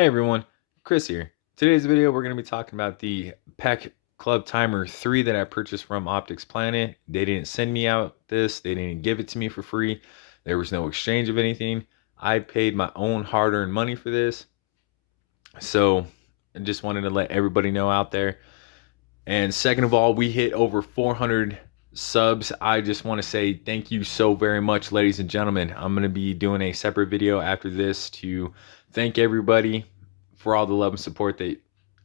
Hey everyone, Chris here. Today's video we're going to be talking about the Pact Club Timer 3 that I purchased from Optics Planet. They didn't send me out this, they didn't give it to me for free. There was no exchange of anything. I paid my own hard-earned money for this. So I just wanted to let everybody know out there. And second of all, we hit over 400 subs. I just want to say thank you so very much, ladies and gentlemen. I'm going to be doing a separate video after this to thank everybody for all the love and support that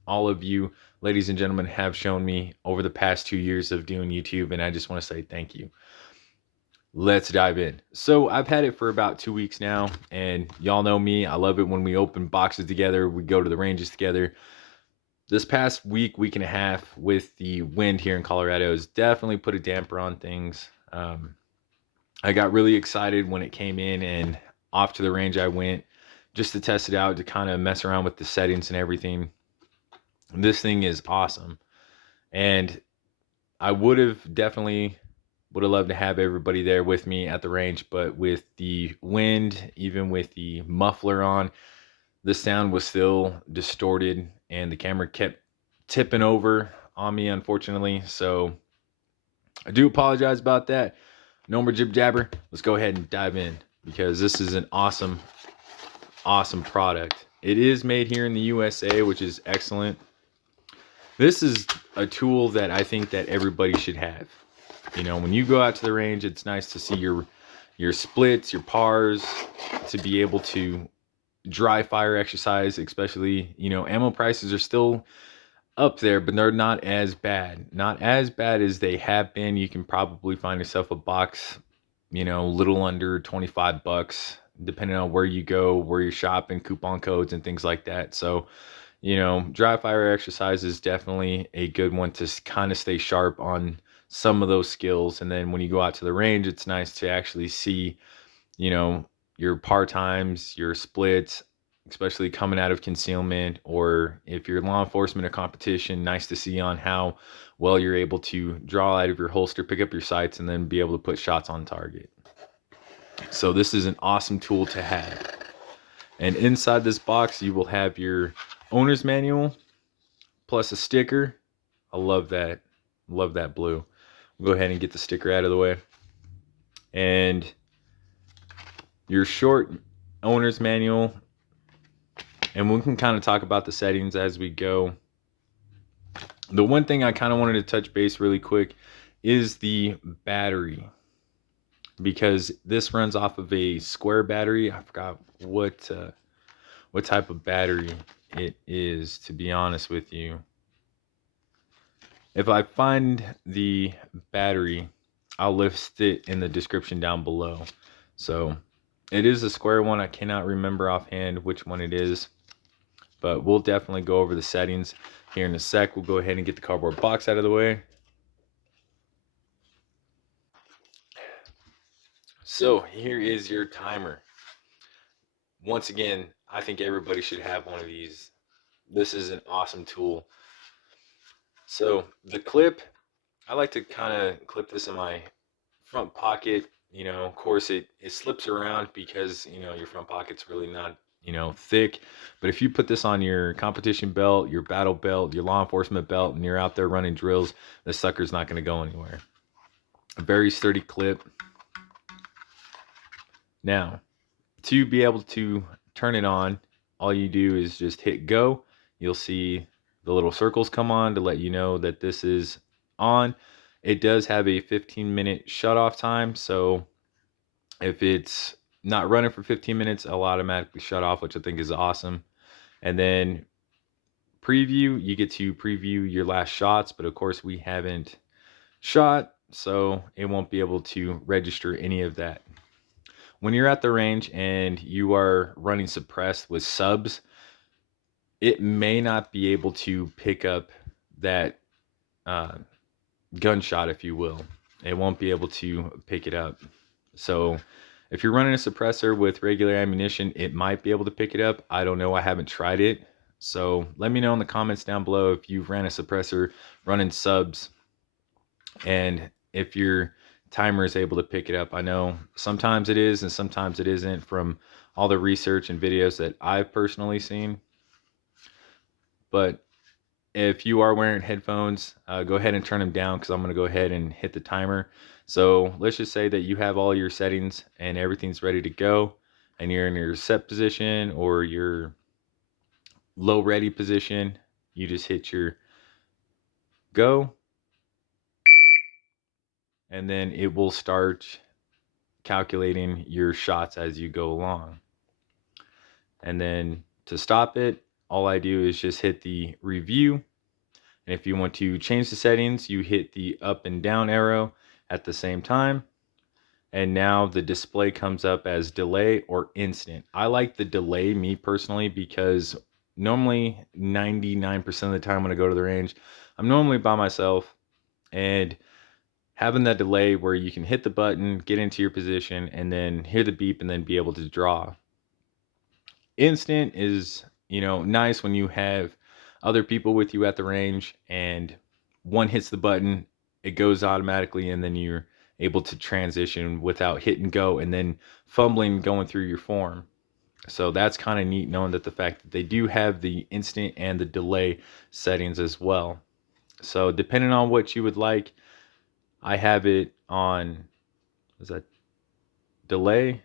all of you, ladies and gentlemen, have shown me over the past 2 years of doing YouTube. And I just want to say thank you. Let's dive in. So I've had it for about 2 weeks now, and y'all know me. I love it when we open boxes together. We go to the ranges together. This past week and a half with the wind here in Colorado has definitely put a damper on things. I got really excited when it came in, and off to the range I went just to test it out, to kind of mess around with the settings and everything. This thing is awesome, and I would have loved to have everybody there with me at the range, but with the wind, even with the muffler on, the sound was still distorted and the camera kept tipping over on me, unfortunately. So I do apologize about that. No more jib jabber. Let's go ahead and dive in, because this is an awesome product. It is made here in the USA, which is excellent. This is a tool that I think that everybody should have. You know, when you go out to the range, it's nice to see your splits, your pars, to be able to dry fire exercise. Especially, you know, ammo prices are still up there, but they're not as bad as they have been. You can probably find yourself a box, you know, little under 25 bucks, depending on where you go, where you're shopping, coupon codes and things like that. So, you know, dry fire exercise is definitely a good one to kind of stay sharp on some of those skills. And then when you go out to the range, it's nice to actually see, you know, your par times, your splits, especially coming out of concealment, or if you're law enforcement or competition, nice to see on how well you're able to draw out of your holster, pick up your sights, and then be able to put shots on target. So this is an awesome tool to have. And inside this box, you will have your owner's manual plus a sticker. I love that. Love that blue. We'll go ahead and get the sticker out of the way. And your short owner's manual, and we can kind of talk about the settings as we go. The one thing I kind of wanted to touch base really quick is the battery, because this runs off of a square battery. I forgot what type of battery it is, to be honest with you. If I find the battery, I'll list it in the description down below. So it is a square one. I cannot remember offhand which one it is, but we'll definitely go over the settings here in a sec. We'll go ahead and get the cardboard box out of the way. So here is your timer. Once again, I think everybody should have one of these. This is an awesome tool. So the clip, I like to kind of clip this in my front pocket. You know, of course it slips around because, you know, your front pocket's really not, you know, thick. But if you put this on your competition belt, your battle belt, your law enforcement belt, and you're out there running drills, this sucker's not going to go anywhere. A very sturdy clip. Now, to be able to turn it on, all you do is just hit go. You'll see the little circles come on to let you know that this is on. It does have a 15-minute shutoff time, so if it's not running for 15 minutes, it'll automatically shut off, which I think is awesome. And then preview, you get to preview your last shots, but of course we haven't shot, so it won't be able to register any of that. When you're at the range and you are running suppressed with subs, it may not be able to pick up that gunshot, if you will. It won't be able to pick it up. So if you're running a suppressor with regular ammunition, it might be able to pick it up. I don't know. I haven't tried it. So let me know in the comments down below if you've ran a suppressor running subs and if your timer is able to pick it up. I know sometimes it is and sometimes it isn't, from all the research and videos that I've personally seen. But if you are wearing headphones, go ahead and turn them down because I'm going to go ahead and hit the timer. So let's just say that you have all your settings and everything's ready to go, and you're in your set position or your low ready position. You just hit your go, and then it will start calculating your shots as you go along. And then to stop it, all I do is just hit the review. And if you want to change the settings, you hit the up and down arrow at the same time. And now the display comes up as delay or instant. I like the delay, me personally, because normally 99% of the time when I go to the range, I'm normally by myself, and having that delay where you can hit the button, get into your position, and then hear the beep and then be able to draw. Instant is, nice when you have other people with you at the range and one hits the button, it goes automatically, and then you're able to transition without hitting go and then fumbling going through your form. So that's kind of neat knowing that the fact that they do have the instant and the delay settings as well. So depending on what you would like, I have it on, is that delay?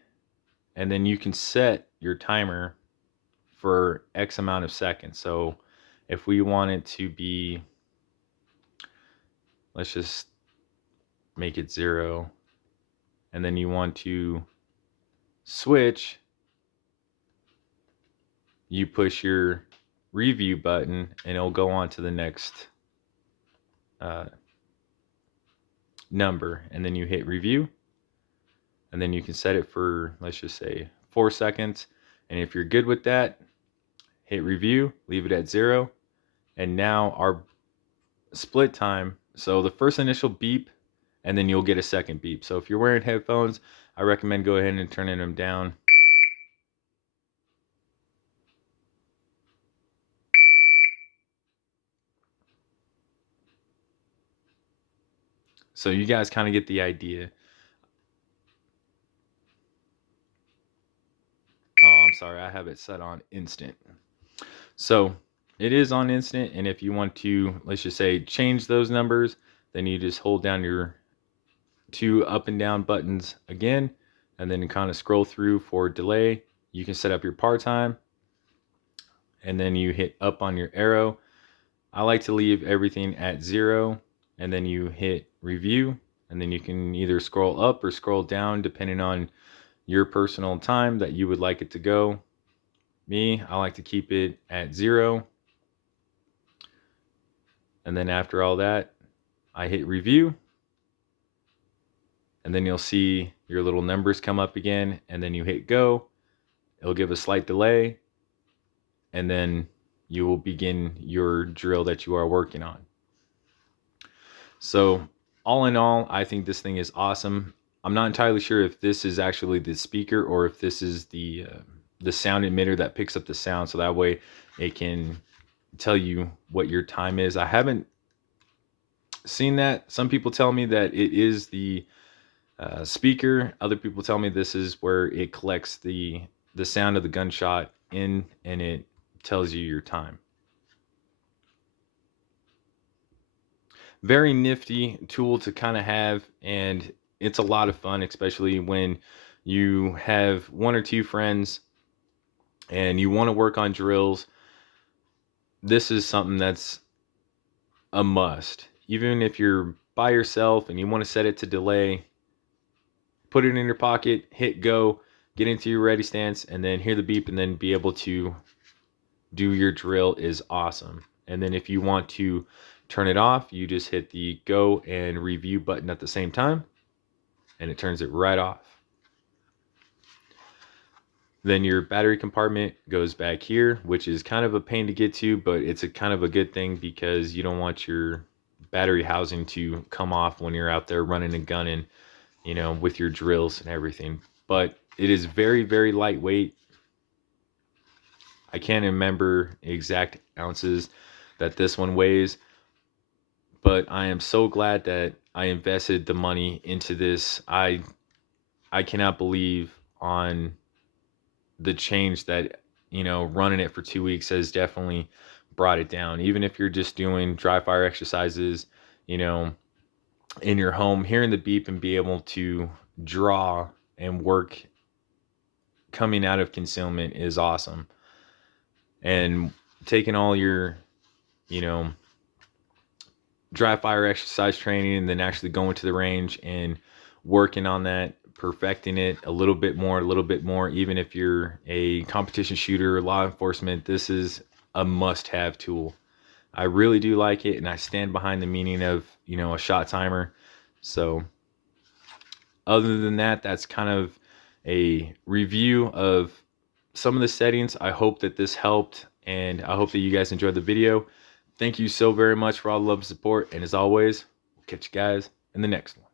And then you can set your timer for X amount of seconds. So if we want it to be, let's just make it 0. And then you want to switch, you push your review button and it'll go on to the next number. And then you hit review. And then you can set it for, let's just say 4 seconds. And if you're good with that, hit review, leave it at 0. And now our split time, so the first initial beep, and then you'll get a second beep. So if you're wearing headphones, I recommend go ahead and turning them down. So you guys kind of get the idea. Oh, I'm sorry, I have it set on instant. So it is on instant, and if you want to, let's just say, change those numbers, then you just hold down your 2 up and down buttons again, and then kind of scroll through for delay. You can set up your par time, and then you hit up on your arrow. I like to leave everything at 0, and then you hit review, and then you can either scroll up or scroll down depending on your personal time that you would like it to go. Me, I like to keep it at 0. And then after all that, I hit review, and then you'll see your little numbers come up again, and then you hit go. It'll give a slight delay, and then you will begin your drill that you are working on. So all in all, I think this thing is awesome. I'm not entirely sure if this is actually the speaker or if this is the sound emitter that picks up the sound, so that way it can tell you what your time is. I haven't seen that. Some people tell me that it is the speaker. Other people tell me this is where it collects the sound of the gunshot in, and it tells you your time. Very nifty tool to kind of have, and it's a lot of fun, especially when you have 1 or 2 friends and you want to work on drills. This is something that's a must. Even if you're by yourself and you want to set it to delay, put it in your pocket, hit go, get into your ready stance, and then hear the beep, and then be able to do your drill is awesome. And then if you want to turn it off, you just hit the go and review button at the same time, and it turns it right off. Then your battery compartment goes back here, which is kind of a pain to get to, but it's a kind of a good thing because you don't want your battery housing to come off when you're out there running and gunning, with your drills and everything. But it is very, very lightweight. I can't remember exact ounces that this one weighs, but I am so glad that I invested the money into this. I cannot believe on the change that, running it for 2 weeks has definitely brought it down. Even if you're just doing dry fire exercises, you know, in your home, hearing the beep and be able to draw and work coming out of concealment is awesome. And taking all your, you know, dry fire exercise training and then actually going to the range and working on that, perfecting it a little bit more, even if you're a competition shooter or law enforcement, this is a must-have tool. I really do like it, and I stand behind the meaning of, you know, a shot timer. So other than that, that's kind of a review of some of the settings. I hope that this helped, and I hope that you guys enjoyed the video. Thank you so very much for all the love and support, and as always, we'll catch you guys in the next one.